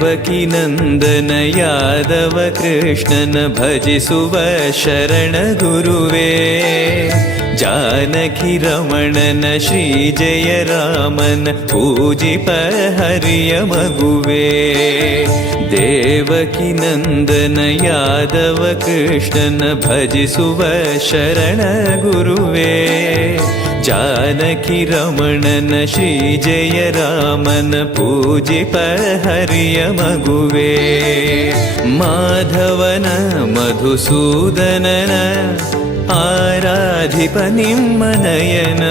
ದೇವಕಿ ನಂದನ ಯಾದವ ಕೃಷ್ಣನ ಭಜಿಸುವ ಶರಣ ಗುರುವೇ. ಜಾನಕಿ ರಮಣನ ಶ್ರೀ ಜಯ ರಾಮನ ಪೂಜಿಪ ಹರಿಯ ಮಗುವೇ. ದೇವಕಿ ನಂದನ ಯಾದವ ಕೃಷ್ಣನ ಭಜಿಸುವ ಶರಣ ಗುರುವೇ. ಜಾನಕಿ ರಮಣನ ಶ್ರೀ ಜಯ ರಾಮನ ಪೂಜಿಪ ಹರಿಯ ಮಗುವೇ. ಮಾಧವನ ಮಧುಸೂದನನ ಆರಾಧಿಪ ನಿಮ್ಮ ನಯನ.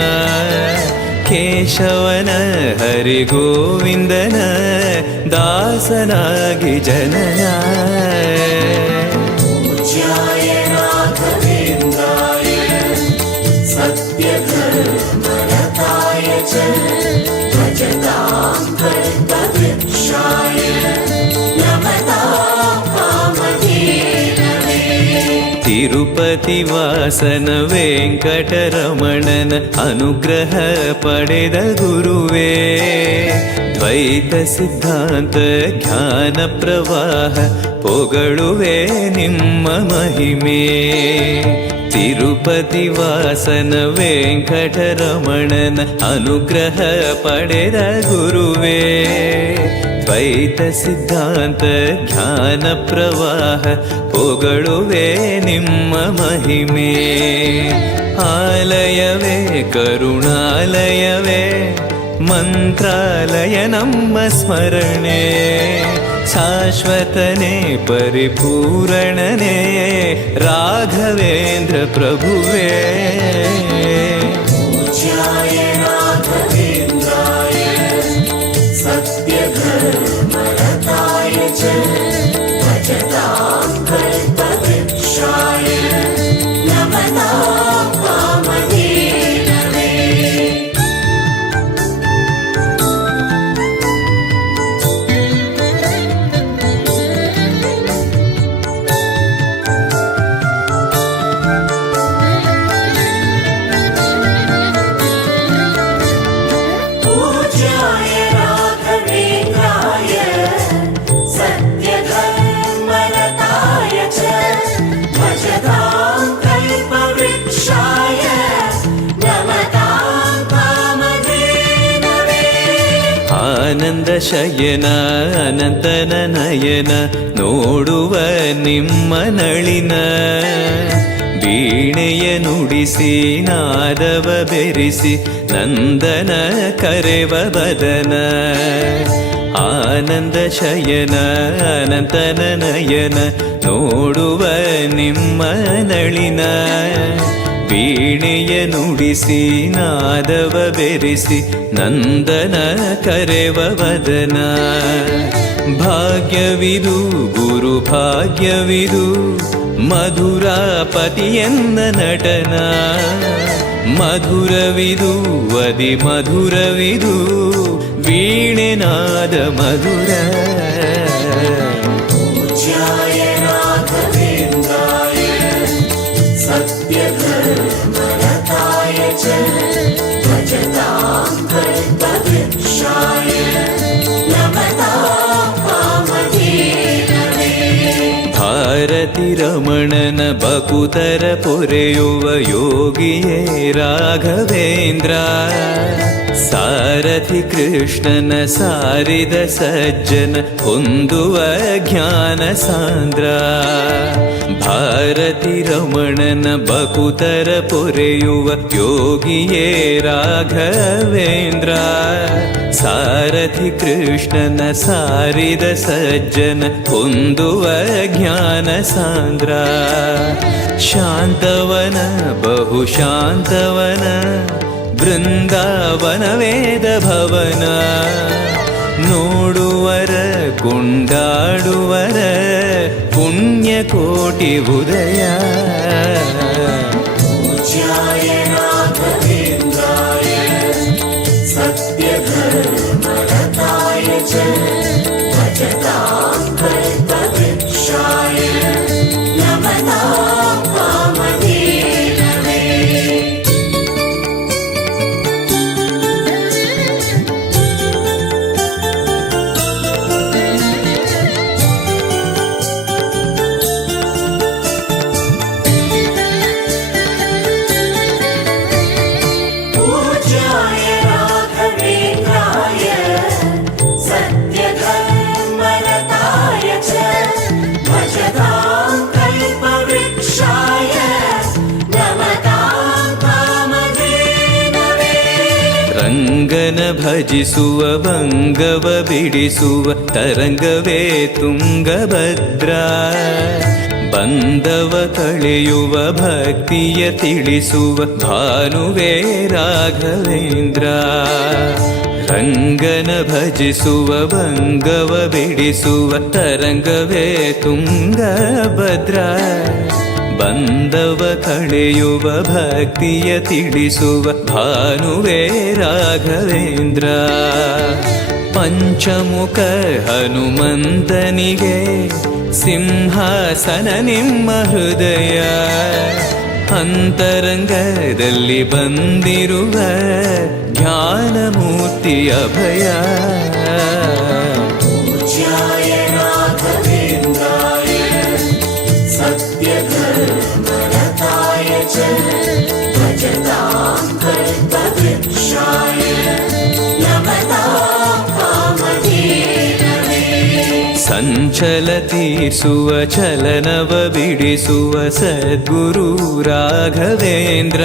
ಕೇಶವನ ಹರಿಗೋವಿಂದನ ದಾಸನಾಗಿ ಜನನ. ತಿರುಪತಿ ವಾಸನ ವೆಂಕಟರಮಣನ ಅನುಗ್ರಹ ಪಡೆದ ಗುರುವೇ. ದ್ವೈತ ಸಿದ್ಧಾಂತ ಜ್ಞಾನ ಪ್ರವಾಹ ಪೊಗಳುವೆ ನಿಮ್ಮ ಮಹಿಮೆ. ತಿರುಪತಿ ವಾಸನ ವೆಂಕಟರಮಣನ ಅನುಗ್ರಹ ಪಡೆದ ಗುರುವೇ. ದ್ವೈತ ಸಿದ್ಧಾಂತ ಜ್ಞಾನ ಪ್ರವಾಹ ಪೊಗಳುವೆ ನಿಮ್ಮ ಮಹಿಮೆ. ಆಲಯವೇ ಕರುಣಾಲಯವೇ ಮಂತ್ರಾಲಯ ನಮ್ಮ ಸ್ಮರಣೆ. ಶಾಶ್ವತನೇ ಪರಿಪೂರಣನೇ ರಾಘವೇಂದ್ರ ಪ್ರಭುವೇ. ಆನಂದ ಶಯನ ಅನಂತನ ನಯನ ನೋಡುವ ನಿಮ್ಮ ನಳಿನ. ವೀಣೆಯ ನುಡಿಸಿ ನಾದವ ಬೆರೆಸಿ ನಂದನ ಕರೆವ ಬದನ. ಆನಂದ ಶಯನ ಅನಂತನ ನಯನ ನೋಡುವ ನಿಮ್ಮ ನಳಿನ. ವೀಣೆಯ ನುಡಿಸಿ ನಾದವ ಬೆರೆಸಿ ನಂದನ ಕರೆವ ವದನ. ಭಾಗ್ಯವಿದು ಗುರು ಭಾಗ್ಯವಿದು ಮಧುರಾಪತಿಯನ್ನ ನಟನ. ಮಧುರವಿದು ಅದಿ ಮಧುರವಿದು ವೀಣೆನಾದ ಮಧುರ. ಭಾರತಿ ರಮಣನ ಬಕುತರ ಪೊರೆಯುವ ಯೋಗಿಯೇ ರಾಘವೇಂದ್ರ. ಸಾರಥಿ ಕೃಷ್ಣನ ಸಾರಿದ ಸಜ್ಜನ ಹೊಂದುವ ಜ್ಞಾನ ಸಾಂದ್ರ. ಭಾರತಿ ರಮಣನ ಬಕುತರ ಪೊರೆಯುವ ಯೋಗಿಯೇ ರಾಘವೇಂದ್ರ. ಸಾರಥಿ ಕೃಷ್ಣನ ಸಾರಿದ ಸಜ್ಜನ ಹೊಂದುವ ಜ್ಞಾನ ಸಾಂದ್ರ. ಶಾಂತವನ ಬಹು ಶಾಂತವನ ಬೃಂದಾವನ ವೇದ ಭವನ. ನೋಡುವರ ಕೊಂಡಾಡುವರ ಪುಣ್ಯ ಕೋಟಿ ಉದಯ. ಭಜಿಸುವ ಭಂಗವ ಬಿಡಿಸುವ ತರಂಗವೇ ತುಂಗಭದ್ರಾ. ಬಂಧವ ಕಳೆಯುವ ಭಕ್ತಿಯ ತಿಳಿಸುವ ಭಾನುವೇ ರಾಘವೇಂದ್ರ. ರಂಗನ ಭಜಿಸುವ ಭಂಗವ ಬಿಡಿಸುವ ತರಂಗವೇ ತುಂಗಭದ್ರಾ. ಬಂಧವ ಕಳೆಯುವ ಭಕ್ತಿಯ ತಿಳಿಸುವ ಭಾನುವೇ ರಾಘವೇಂದ್ರ. ಪಂಚಮುಖ ಹನುಮಂತನಿಗೆ ಸಿಂಹಾಸನ ನಿಮ್ಮ ಹೃದಯ. ಅಂತರಂಗದಲ್ಲಿ ಬಂದಿರುವ ಜ್ಞಾನಮೂರ್ತಿ ಅಭಯ. ಪೂಜ್ಯಾಯ ರಾಘವೇಂದ್ರಾಯ ಸತ್ಯಧರ್ಮರತಾಯ ಚ ಭಜತಾಂ ಕಲ್ಪವೃಕ್ಷಾಯ ನಮತಾಂ ಕಾಮಧೇನವೇ. ಸಂಚಲ ತೀರಿಸುವ ಚಲನವ ಬಿಡಿಸುವ ಸದ್ಗುರು ರಾಘವೇಂದ್ರ.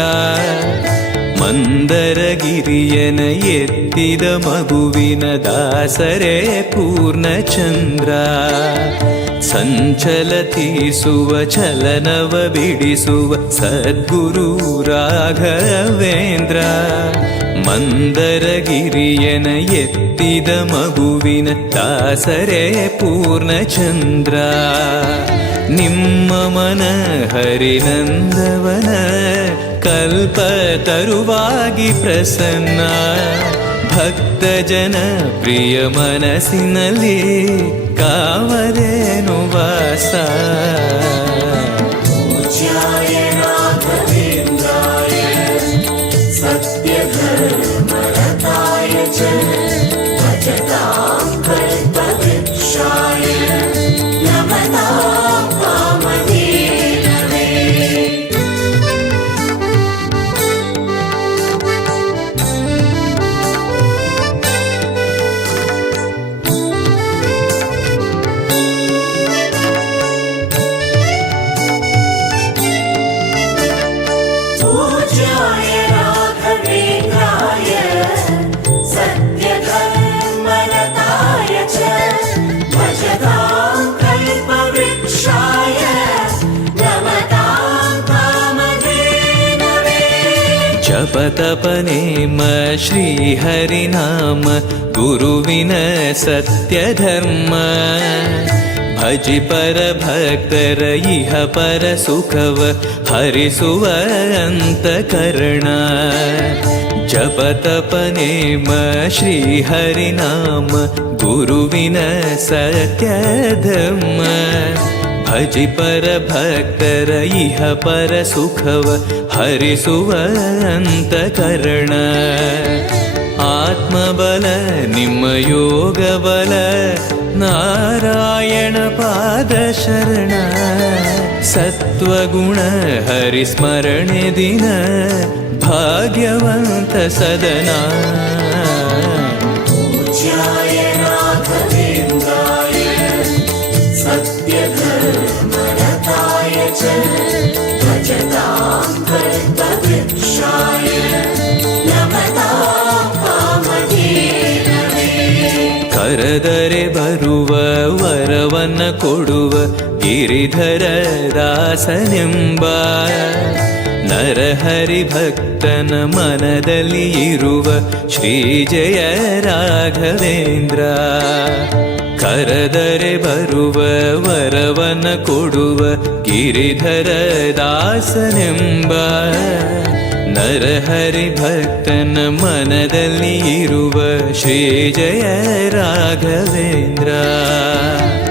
ಮಂದರಗಿರಿಯನ ಎತ್ತಿದ ಮಗುವಿನ ದಾಸರೇ ಪೂರ್ಣಚಂದ್ರ. ಸಂಚಲ ತೀರಿಸುವ ಚಲನವ ಬಿಡಿಸುವ ಸದ್ಗುರು ರಾಘವೇಂದ್ರ. ಮಂದರಗಿರಿಯನ ಎತ್ತಿದ ಮಗುವಿನ ದಾಸರೇ ಪೂರ್ಣಚಂದ್ರ. ನಿಮ್ಮ ಮನ ಹರಿನಂದವನ ಕಲ್ಪ ತರುವಾಗಿ ಪ್ರಸನ್ನ. ಭಕ್ತ ಜನ ಪ್ರಿಯ ಮನಸ್ಸಿನಲ್ಲಿ ಕಾವಲೇನು ವಾಸ. ಪೂಜ್ಯಾಯ ರಾಘವೇಂದ್ರಾಯ ಸತ್ಯಧರ್ಮರತಾಯ ಚ ಭಜತಾಂ ಕಲ್ಪವೃಕ್ಷಾಯ ನಮತಾಂ ಕಾಮಧೇನವೇ. पूज्याय राघवेन्द्राय सत्यधर्मरताय च भजतां कल्पवृक्षाय नमतां कामधेनवे. ಜಪತಪನೇಮ ಶ್ರೀಹರಿನಾಮ ಗುರುವಿನ ಸತ್ಯಧರ್ಮ. ಭಜಿ ಪರ ಭಕ್ತರ ಇಹ ಪರ ಸುಖವ ಹರಿಸುವ ಅಂತಕರಣ. ಜಪತಪನೇಮ ಶ್ರೀಹರಿನಾಮ ಗುರುವಿನ ಸತ್ಯಧರ್ಮ. ಭಜಿ ಪರ ಭಕ್ತರ ಇಹ ಪರ ಸುಖವ ಹರಿಸುವ ಅಂತಕರಣ. ಆತ್ಮಬಲ ನಿಮ್ಮ ಯೋಗ ಬಲ ನಾರಾಯಣ ಪಾದ ಶರಣ. ಸತ್ವಗುಣ ಹರಿಸ್ಮರಣೆ ದಿನ ಭಾಗ್ಯವಂತ ಸದನ. पूज्याय राघवेन्द्राय सत्यधर्मरताय च भजतां कल्पवृक्षाय नमतां कामधेनवे. ಕರೆದರೆ ಬರುವ ವರವನ್ನ ಕೊಡುವ ಗಿರಿಧರ ದಾಸನೆಂಬ. ನರಹರಿ ಭಕ್ತನ ಮನದಲ್ಲಿ ಇರುವ ಶ್ರೀ ಜಯ ರಾಘವೇಂದ್ರ. ಕರೆದರೆ ಬರುವ ವರವನ್ನ ಕೊಡುವ ಗಿರಿಧರ ದಾಸನೆಂಬ. ನರಹರಿ ಭಕ್ತನ ಮನದಲ್ಲಿ ಇರುವ ಶ್ರೀ ಜಯ ರಾಘವೇಂದ್ರ.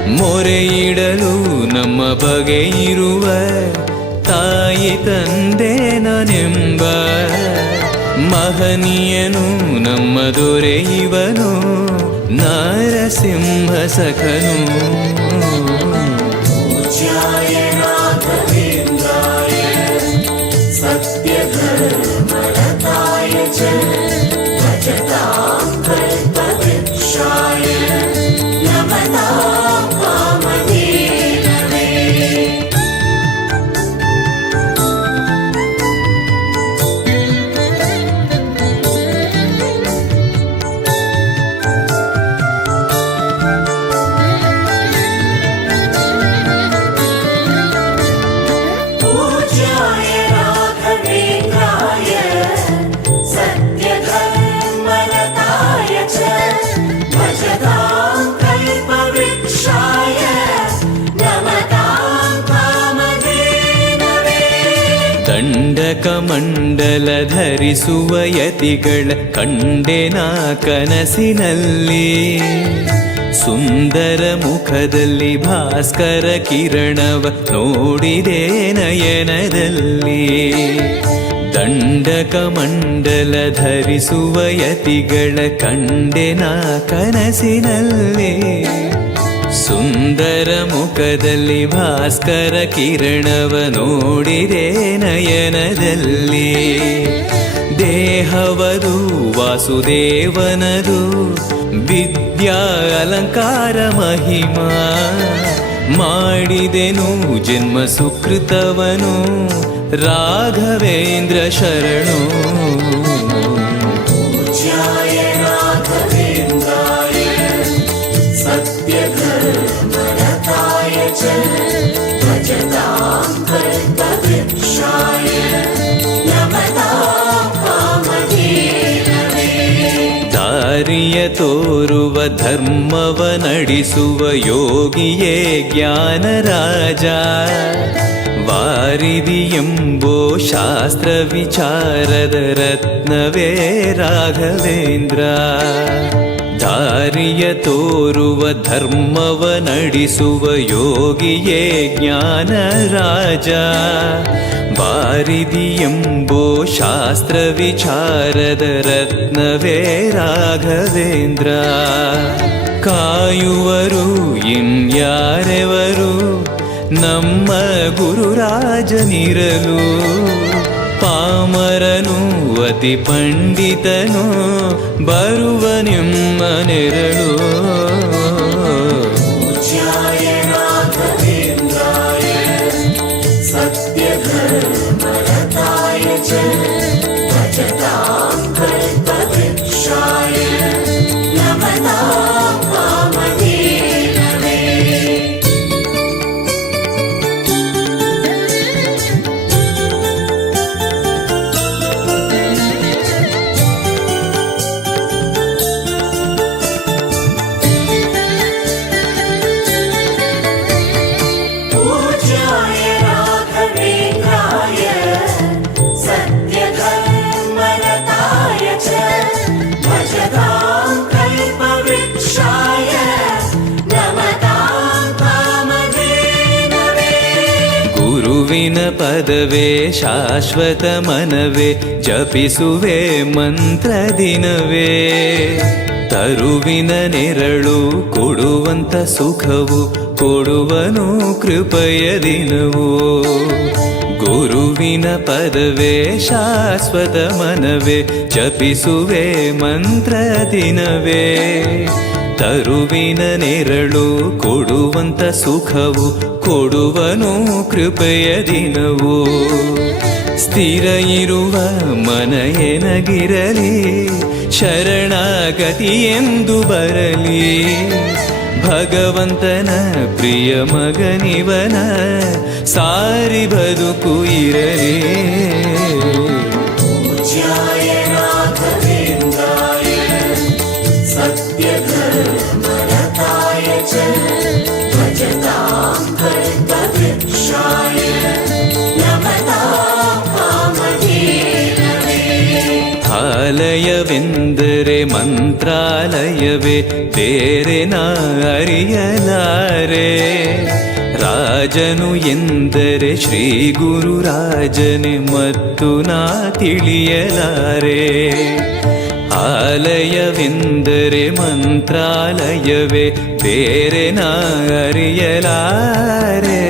ಮೊರೆಯಿಡಲು ನಮ್ಮ ಬಗೆ ಇರುವ ತಾಯಿ ತಂದೆ ನಾನೆಂಬ. ಮಹನೀಯನು ನಮ್ಮ ದೊರೆ ಇವನು ನಾರಸಿಂಹ ಸಖನು. पूज्याय राघवेन्द्राय सत्यधर्मरताय च भजतां कल्पवृक्षाय नमतां कामधेनवे. ದಂಡಕ ಮಂಡಲ ಧರಿಸುವ ಯತಿಗಳ ಕಂಡೆನ ಕನಸಿನಲ್ಲಿ. ಸುಂದರ ಮುಖದಲ್ಲಿ ಭಾಸ್ಕರ ಕಿರಣವ ನೋಡಿದೆ ನಯನದಲ್ಲಿ. ದಂಡಕ ಮಂಡಲ ಧರಿಸುವ ಯತಿಗಳ ಕಂಡೆನ ಕನಸಿನಲ್ಲಿ. ಸುಂದರ ಮುಖದಲ್ಲಿ ಭಾಸ್ಕರ ಕಿರಣವ ನೋಡಿದೆ ನಯನದಲ್ಲಿ. ದೇಹವದು ವಾಸುದೇವನದು ವಿದ್ಯಾ ಅಲಂಕಾರ ಮಹಿಮಾ. ಮಾಡಿದೆನು ಜನ್ಮ ಸುಕೃತವನು ರಾಘವೇಂದ್ರ ಶರಣು. पूज्याय राघवेन्द्राय सत्यधर्मरताय च भजतां कल्पवृक्षाय नमतां कामधेनवे. ದಾರಿಯ ತೋರುವ ಧರ್ಮವ ನಡೆಸುವ ಯೋಗಿಯೇ ಜ್ಞಾನರಾಜ. ವಾರಿದಿ ಎಂಬೋ ಶಾಸ್ತ್ರ ವಿಚಾರದ ರತ್ನವೇ ರಾಘವೇಂದ್ರ. ದಾರಿಯ ತೋರುವ ಧರ್ಮವ ನಡೆಸುವ ಯೋಗಿಯೇ ಜ್ಞಾನರಾಜ. ವಾರಿದಿ ಎಂಬೋ ಶಾಸ್ತ್ರ ವಿಚಾರದ ರತ್ನವೇ ರಾಘವೇಂದ್ರ. ಕಾಯುವರು ಇನ್ಯಾರೆವರು ನಮ್ಮ ಗುರುರಾಜನಿರಲು. ಪಾಮರನು ಅತಿ ಪಂಡಿತನು ಬರುವನೆಮ್ಮ ನೆರಳು. पूज्याय राघवेन्द्राय सत्यधर्मरताय च भजतां कल्पवृक्षाय नमतां कामधेनवे. पूज्याय राघवेन्द्राय सत्यधर्मरताय च भजतां कल्पवृक्षाय नमतां कामधेनवे. ಗುರುವಿನ ಪದವೇ ಶಾಶ್ವತ ಮನವೇ ಜಪಿಸುವೆ ಮಂತ್ರ ದಿನವೇ. ತರುವಿನ ನೆರಳು ಕೊಡುವಂತ ಸುಖವು ಕೊಡುವನು ಕೃಪೆಯ ದಿನವೂ. ಗುರುವಿನ ಪದವೇ ಶಾಶ್ವತ ಮನವೇ ಜಪಿಸುವೆ ಮಂತ್ರ ದಿನವೇ. ತರುವಿನ ನೆರಳು ಕೊಡುವಂತ ಸುಖವು ಕೊಡುವನು ಕೃಪೆಯ ದಿನವೂ. ಸ್ಥಿರ ಇರುವ ಮನ ಎನಗಿರಲಿ ಶರಣಾಗತಿ ಎಂದು ಬರಲಿ. ಭಗವಂತನ ಪ್ರಿಯ ಮಗನಿವನ ಸಾರಿ ಬದುಕು ಇರಲಿ. पूज्याय राघवेन्द्राय सत्यधर्मरताय च भजतां कल्पवृक्षाय नमतां कामधेनवे. ಆಲಯವೆಂದರೆ ಮಂತ್ರಾಲಯವೇ ಬೇರೆ ನಾ ಅರಿಯಲಾರೆ. ರಾಜನು ಎಂದರೆ ಶ್ರೀ ಗುರುರಾಜನೇ ಮತ್ತು ನಾ ತಿಳಿಯಲಾರೆ. ಆಲಯವೆಂದರೆ ಮಂತ್ರಾಲಯವೇ ಬೇರೆ ನಾ ಅರಿಯಲಾರೆ.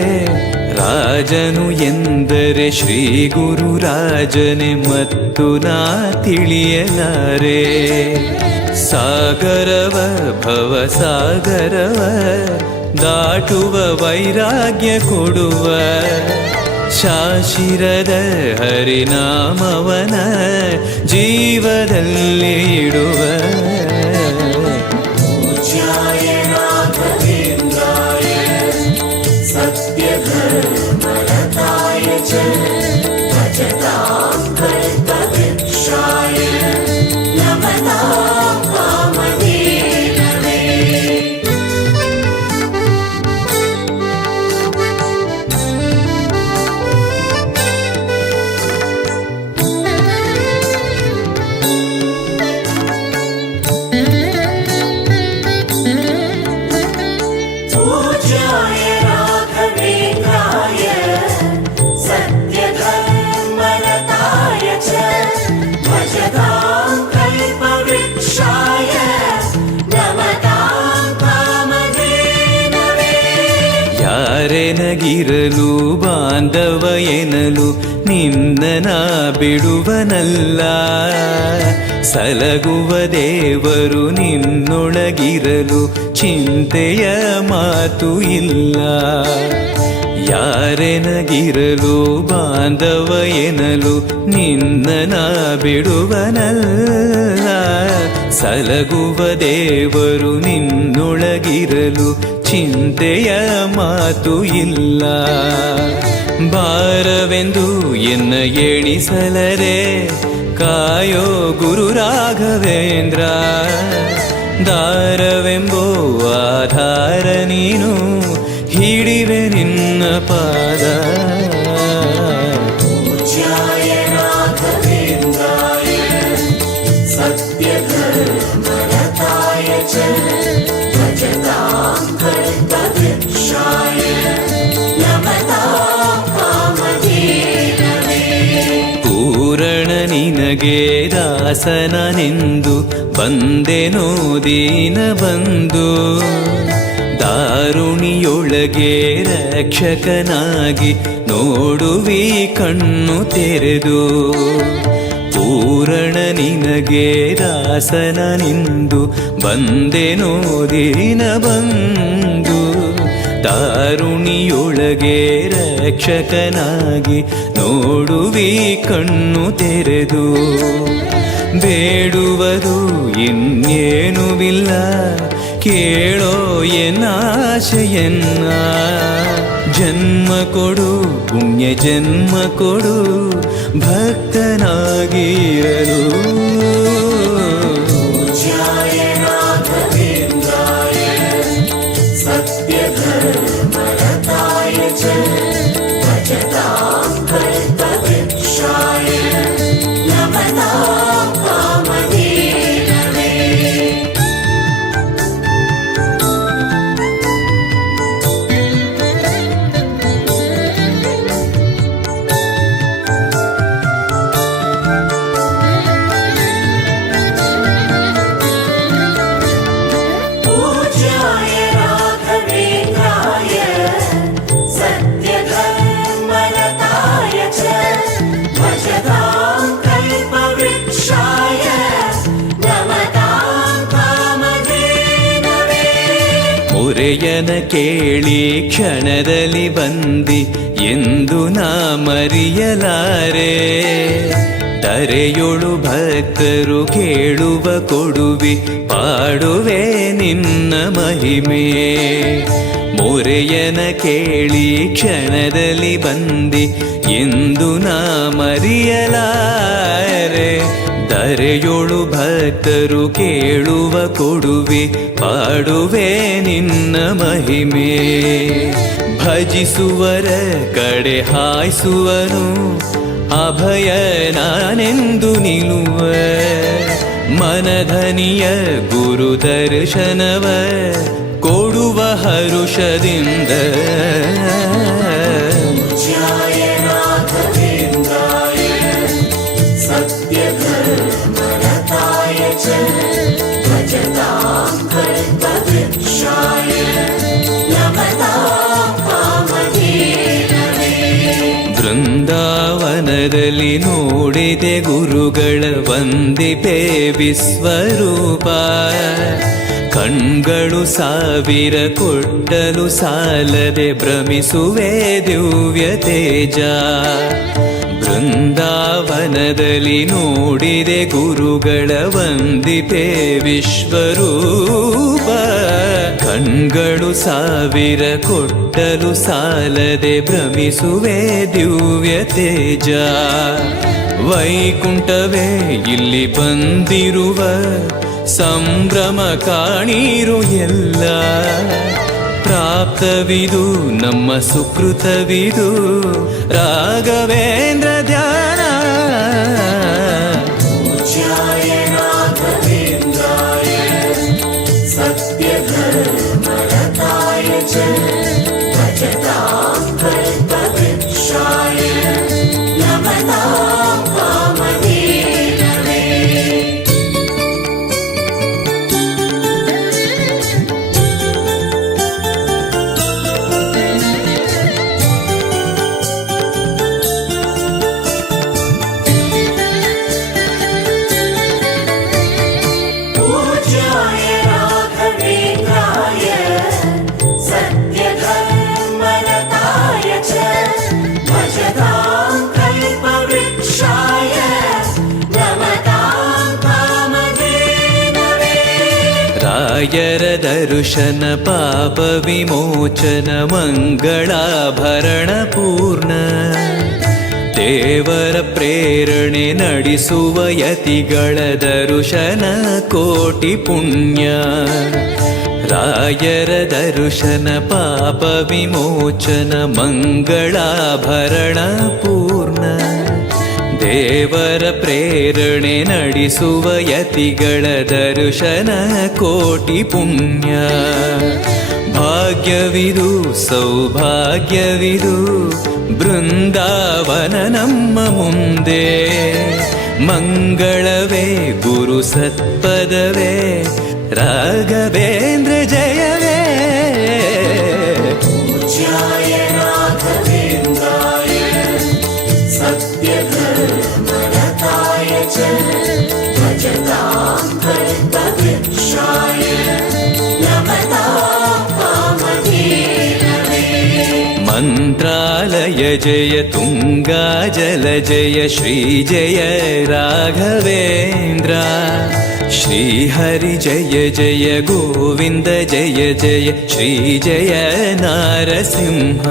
ರಾಜನು ಎಂದರೆ ಶ್ರೀ ಗುರುರಾಜನೇ ಮತ್ತು ನಾ ತಿಳಿಯಲಾರೆ. ಸಾಗರವ ಭವ ಸಾಗರವ ದಾಟುವ ವೈರಾಗ್ಯ ಕೊಡುವ ಶಾಶಿರದ ಹರಿನಾಮವನ ಜೀವದಲ್ಲಿ ಇಡುವ. पूज्याय राघवेन्द्राय सत्यधर्मरताय च भजतां कल्पवृक्षाय नमतां कामधेनवे. ಯಾರೆನಗಿರಲು ಬಾಂಧವ ಎನಲು ನಿನ್ನ ಬಿಡುವನಲ್ಲ. ಸಲಗುವ ದೇವರು ನಿನ್ನೊಳಗಿರಲು ಚಿಂತೆಯ ಮಾತು ಇಲ್ಲ. ಯಾರೆನಗಿರಲು ಬಾಂಧವ ಎನಲು ನಿನ್ನ ಬಿಡುವನಲ್ಲ. ಸಲಗುವ ದೇವರು ನಿನ್ನೊಳಗಿರಲು ಚಿಂತೆಯ ಮಾತು ಇಲ್ಲ. ಭಾರವೆಂದು ಎನ್ನ ಎಣಿಸಲರೆ ಕಾಯೋ ಗುರು ರಾಘವೇಂದ್ರ. ದಾರವೆಂಬೋ ಆಧಾರ ನೀನು ಹಿಡಿವೆ ನಿನ್ನ ಪಾದ. पूज्याय राघवेन्द्राय सत्यधर्मरताय च भजतां कल्पवृक्षाय नमतां कामधेनवे. ಪೂರಣ ನಿನಗೆ ದಾಸನನೆಂದು ಬಂದೆನೋ ದೀನ ಬಂದು. ದಾರುಣಿಯೊಳಗೆ ರಕ್ಷಕನಾಗಿ ನೋಡುವಿ ಕಣ್ಣು ತೆರೆದು. ಪೂರಣ ನಿನಗೆ ದಾಸನನೆಂದು ಬಂದೆನೋ ದೀನ ಬಂದು. ದಾರುಣಿಯೊಳಗೆ ರಕ್ಷಕನಾಗಿ ನೋಡುವಿ ಕಣ್ಣು ತೆರೆದು. ಬೇಡುವುದು ಇನ್ನೇನುವಿಲ್ಲ ಕೇಳೋ ಎನ್ನಾಶೆಯನ್ನ. ಜನ್ಮ ಕೊಡು ಪುಣ್ಯ ಜನ್ಮ ಕೊಡು ಭಕ್ತನಾಗಿರಲು. पूज्याय राघवेन्द्राय सत्यधर्मरताय च भजतां कल्पवृक्षाय नमतां कामधेनवे. पूज्याय राघवेन्द्राय सत्यधर्मरताय च भजतां कल्पवृक्षाय नमतां कामधेनवे. ಮೊರೆಯನ ಕೇಳಿ ಕ್ಷಣದಲ್ಲಿ ಬಂದಿ ಎಂದು ನಾ ಮರೆಯಲಾರೆ. ತರೆಯೊಳು ಭಕ್ತರು ಕೇಳುವ ಕೊಡುವಿ ಪಾಡುವೆ ನಿನ್ನ ಮಹಿಮೆ. ಮೊರೆಯನ ಕೇಳಿ ಕ್ಷಣದಲ್ಲಿ ಬಂದಿ ಎಂದು ನಾ ಮರೆಯಲಾರೆ. ತರೆಯೊಳು ಭಕ್ತರು ಕೇಳುವ ಕೊಡುವಿ ಪಾಡುವೆ ನಿನ್ನ ಮಹಿಮೆ. ಭಜಿಸುವರ ಕಡೆ ಹಾಯಿಸುವನು ಅಭಯ ನಾನೆಂದು ನಿಲ್ಲುವ. ಮನಧನಿಯ ಗುರು ದರ್ಶನವ ಕೊಡುವ ಹರುಷದಿಂದ. पूज्याय राघवेन्द्राय सत्यधर्मरताय च भजतां कल्पवृक्षाय नमतां कामधेनवे. ಬೃಂದಾವನದಲ್ಲಿ ನೋಡಿದೆ ಗುರುಗಳ ವಂದಿಪೆ ವಿಶ್ವರೂಪ. ಕಣ್ಗಳು ಸಾವಿರ ಕೊಟ್ಟಲು ಸಾಲದೆ ಭ್ರಮಿಸುವೆ ದಿವ್ಯ ತೇಜ. ಬೃಂದಾವನದಲ್ಲಿ ನೋಡಿದೆ ಗುರುಗಳ ವಂದಿಪೆ ವಿಶ್ವರೂಪ. ಕಣ್ಗಳು ಸಾವಿರ ಕೊಟ್ಟಲು ಸಾಲದೆ ಭ್ರಮಿಸುವೆ ದಿವ್ಯ ತೇಜ. ವೈಕುಂಠವೇ ಇಲ್ಲಿ ಬಂದಿರುವ ಸಂಭ್ರಮ ಕಾಣಿರು ಎಲ್ಲ. ಪ್ರಾಪ್ತವಿದು ನಮ್ಮ ಸುಕೃತವಿದು ರಾಘವೇಂದ್ರ ಧ್ಯಾನ. पूज्याय राघवेन्द्राय सत्यधर्मरताय च भजतां कल्पवृक्षाय नमतां कामधेनवे. ರಾಯರ ದರ್ಶನ ಪಾಪ ವಿಮೋಚನ ಮಂಗಳಾಭರಣ ಪೂರ್ಣ ದೇವರ ಪ್ರೇರಣೆ ನಡೆಸುವ ಯತಿಗಳ ದರ್ಶನ ಕೋಟಿ ಪುಣ್ಯ ರಾಯರ ದರ್ಶನ ಪಾಪ ವಿಮೋಚನ ಮಂಗಳಾಭರಣ ಪೂರ್ಣ ದೇವರ ಪ್ರೇರಣೆ ನಡೆಸುವ ಯತಿಗಳ ದರ್ಶನ ಕೋಟಿ ಪುಣ್ಯ ಭಾಗ್ಯವಿದು ಸೌಭಾಗ್ಯವಿದು ಬೃಂದಾವನ ನಮ್ಮ ಮುಂದೆ ಮಂಗಳವೇ ಗುರು ಸತ್ಪದವೇ ರಾಘವೇಂದ್ರ ಜಯವೇ पूज्याय राघवेन्द्राय सत्यधर्मरताय च भजतां कल्पवृक्षाय नमतां कामधेनवे ಮಂತ್ರಾಲಯ ಜಯ ತುಂಗಾ ಜಲ ಜಯ ಶ್ರೀ ಜಯ ರಾಘವೇಂದ್ರ ಶ್ರೀಹರಿ ಜಯ ಜಯ ಗೋವಿಂದ ಜಯ ಜಯ ಶ್ರೀ ಜಯ ನಾರಸಿಂಹ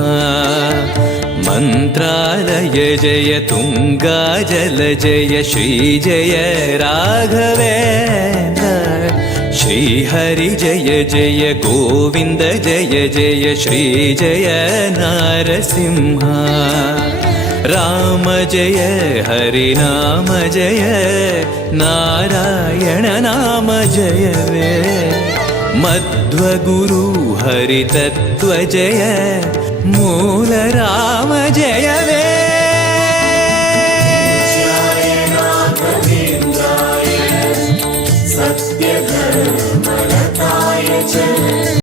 ಮಂತ್ರಾಲಯ ಜಯ ತುಂಗಾ ಜಲ ಜಯ ಶ್ರೀ ಜಯ ರಾಘವೇಂದ್ರ ಶ್ರೀಹರಿ ಜಯ ಜಯ ಗೋವಿಂದ ಜಯ ಜಯ ಶ್ರೀ ಜಯ ನಾರಸಿಂಹ ರಾಮ ಜಯ ಹರಿ ನಾಮ ಜಯ ನಾರಾಯಣ ನಾಮ ಜಯವೇ ಮಧ್ವಗುರು ಹರಿ ತತ್ವ ಜಯ ಮೂಲ ರಾಮ ಜಯವೇ